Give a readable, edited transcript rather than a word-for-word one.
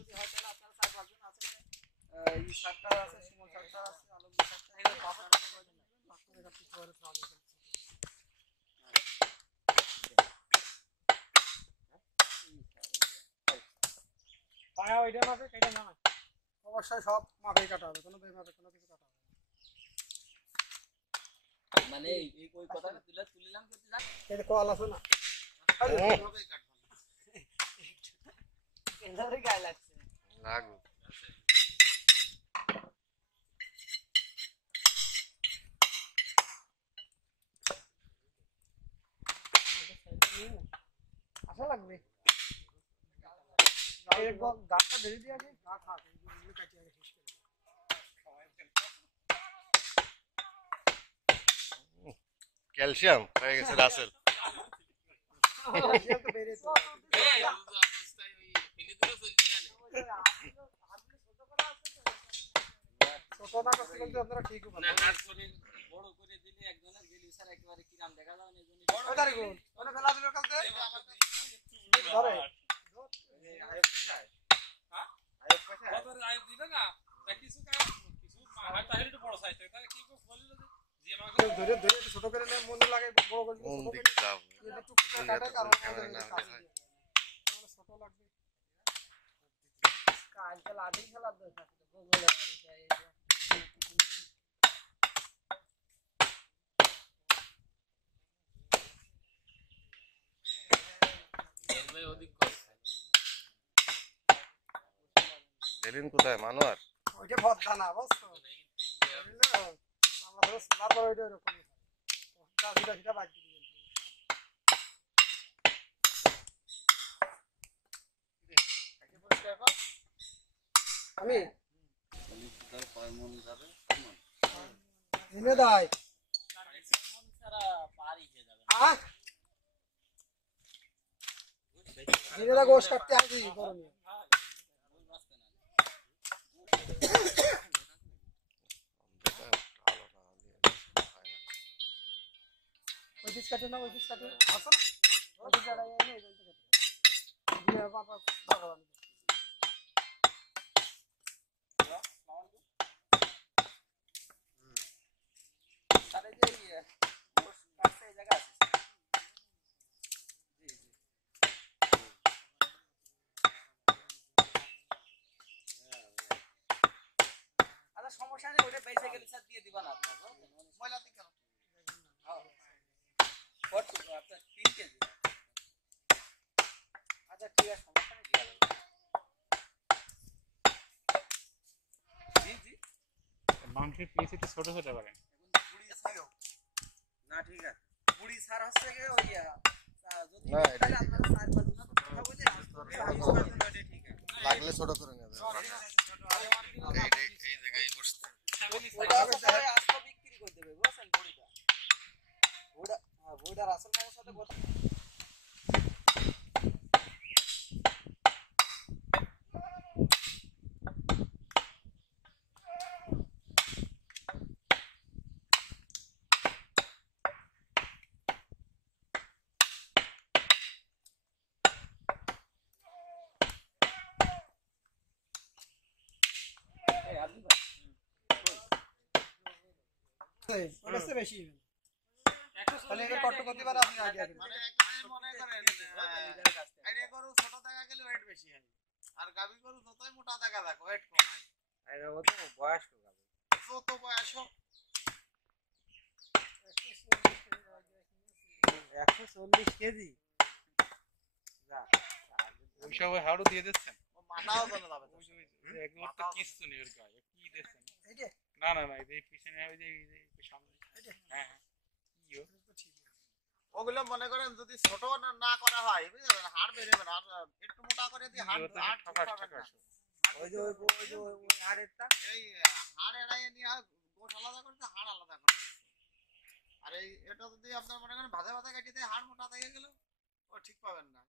যদি হয় তাহলে আপনারা 4-5 জন আছে এই সাতটা আছে সুমন সাতটা আছে আলমগীর সাতটা এই বাবা পায়া ওইটা মাপে কেটে না অবশ্যই সব মাপেই কাটা হবে কোনো বেমাপে কোনো কিছু কাটা হবে মানে এই কই কথাটা তুলিলাম করতে যাক এটা কল আছে না ভাবে কাটবো এনারে গায় লাগছে লাগু আশা লাগবে এই গাছটা বেরিয়ে দিয়ে আছে না থাক এগুলো কাটিয়ে শেষ করে ক্যালসিয়াম হয়ে গেছে রাসেল ক্যালসিয়াম তো বেরিয়ে তো এই অবস্থায় ওই ফেলে দিলে চলবে না ছোট না করতে বলতে আপনারা ঠিক হবে না কাট করে বড় করে দিলে একজনের দিলি স্যার একেবারে কিরাম দেখা যাবে না এজন্য বড় তারিখ ওটা ফেলা দিল কালকে ধরে আয়ব কোথায় হ্যাঁ আয়ব কোথায় কত আয়ব দিবে না তা কিছু আর তাহলে একটু বড় সাইজ থাকে কি কো বললো যে আমাকে ধরে ধরে ছোট করে নে মনে লাগে বড় করে কোন ছোট দিকে যাব করে একটু কাটা কারণ ক্যামেরা না দেখায় ছোট লাগবে কালকে লাদি খেলা দরকার গোগলে বাড়ি অধিক সেলিন কোথায় মানুয়ার ওইটা ভদ্দা না বুঝছো আমরা ধরো সোনা পরে ওইটা এরকমই হয় সেটা বাদ দিয়ে দিবেন আমি কয় মন যাবে এনে দাই মন ছাড়া পারি হয়ে যাবে হ্যাঁ জিনেদা গোশ কাটতে আসি গরমে ওই পিস কাটে না ওই পিস কাটে আসো না ওই পিস কাটা এনে এই জলতে কাটে দিয়ে বাবা ভগবান আরে যে কাছে এই জায়গা আছে জি জি আচ্ছা সমস্যা নেই ওটা বেঁচে গেলে স্যার দিয়ে দিবা না আপনার ময়লা দিন কেন হ্যাঁ কত আপনার 3 কেজি আচ্ছা ঠিক আছে সমস্যা নেই দিয়ে দেব জি জি মাংসের পিস একটু ছোট ছোট করেন বুড়ি ছিল না ঠিক আছে বুড়ি স্যার হচ্ছে কি ওই যদি না, এটা তাহলে আপনারা 4-5 জন কথা বলে ঠিক আছে লাগলে ছোট করে নেবে এই জায়গায় বসতে ওটা আজকে বিক্রি করে দেবে বুঝছেন বুড়িটা ওটা হ্যাঁ বুড়িটার আসল নামের সাথে কথা এই আদি ভাই ওটা সে বেশি তাহলে এটা কত করতে পারে আপনি আইডিয়া দিন মানে মনে করেন আইডিয়া করু ছোট টাকা গেলে ওয়েট বেশি হয় আর গাবি করু যতই মোটা টাকা দেখো ওয়েট কম হয় আরে ও তো বয়স্ক গাবে যত বয়স হোক 140 কেজি যা ওই সব হাড়ু দিয়ে দিচ্ছেন ও মাথাও চলে যাবে তো। একবার তো কিচ্ছু নেই ওর গায়ে কি দিচ্ছেন এই যে না না না এই পিছনে ওই যে সামনে হ্যাঁ হ্যাঁ কি ওগুলো মনে করেন যদি ছোট না করা হয় বুঝলেন হাড় বেরোবে না আর একটু মোটা করে দিয়ে হাড় হাড় ঠকাবে না ওই যে ওই হাড়েরটা এই হাড় এড়াইয়ে নিয়ে গোশ আলাদা করতে হাড় আলাদা করে আর এই এটা যদি আপনার মনে করেন ভাজা ভাজা কাটিয়ে দিয়ে হাড় মোটা থেকে গেল ও ঠিক পাবেন না